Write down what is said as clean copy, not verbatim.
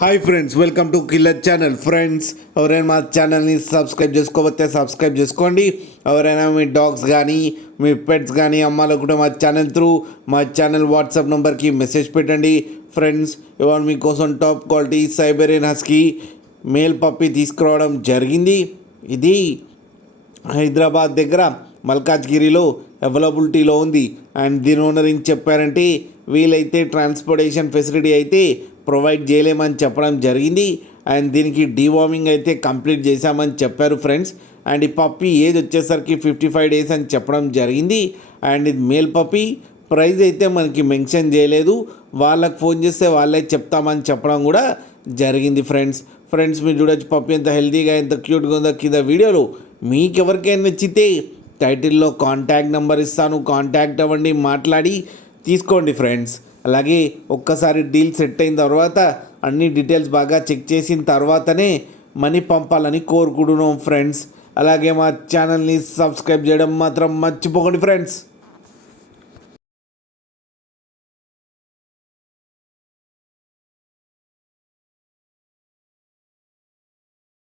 Hi friends, welcome to killer channel. Friends, ఎవరైనా మా ఛానల్ని సబ్స్క్రైబ్ చేసుకోకపోతే సబ్స్క్రైబ్ చేసుకోండి. ఎవరైనా మీ డాగ్స్ కానీ మీ పెట్స్ కానీ అమ్మాలనుకుంటే మా ఛానల్ త్రూ మా ఛానల్ వాట్సాప్ నెంబర్కి మెసేజ్ పెట్టండి. ఫ్రెండ్స్, ఇవాళ మీకోసం top quality Siberian husky male puppy తీసుకురావడం జరిగింది. ఇది హైదరాబాద్ దగ్గర మల్కాజ్గిరిలో అవైలబిలిటీలో ఉంది. అండ్ దీని ఓనర్ ఏం చెప్పారంటే, వీలైతే ట్రాన్స్పోర్టేషన్ ఫెసిలిటీ అయితే ప్రొవైడ్ చేయలేమని చెప్పడం జరిగింది. అండ్ దీనికి డీవార్మింగ్ అయితే కంప్లీట్ చేశామని చెప్పారు ఫ్రెండ్స్. అండ్ ఈ పప్పి ఏజ్ వచ్చేసరికి 55 డేస్ అని చెప్పడం జరిగింది. అండ్ ఇది మేల్ పప్పి. ప్రైస్ అయితే మనకి మెన్షన్ చేయలేదు, వాళ్ళకి ఫోన్ చేస్తే వాళ్ళే చెప్తామని చెప్పడం కూడా జరిగింది ఫ్రెండ్స్. మీరు చూడొచ్చు పప్పి ఎంత హెల్తీగా ఎంత క్యూట్గా ఉందో. కింద వీడియోలో మీకు ఎవరికైనా నచ్చితే టైటిల్లో కాంటాక్ట్ నెంబర్ ఇస్తాను, కాంటాక్ట్ అవ్వండి, మాట్లాడి తీసుకోండి ఫ్రెండ్స్. అలాగే ఒక్కసారి డీల్ సెట్ అయిన తర్వాత అన్ని డీటెయిల్స్ బాగా చెక్ చేసిన తర్వాతనే మనీ పంపాలని కోరుకుంటున్నాం ఫ్రెండ్స్. అలాగే మా ఛానల్ని సబ్స్క్రైబ్ చేయడం మాత్రం మర్చిపోకండి ఫ్రెండ్స్.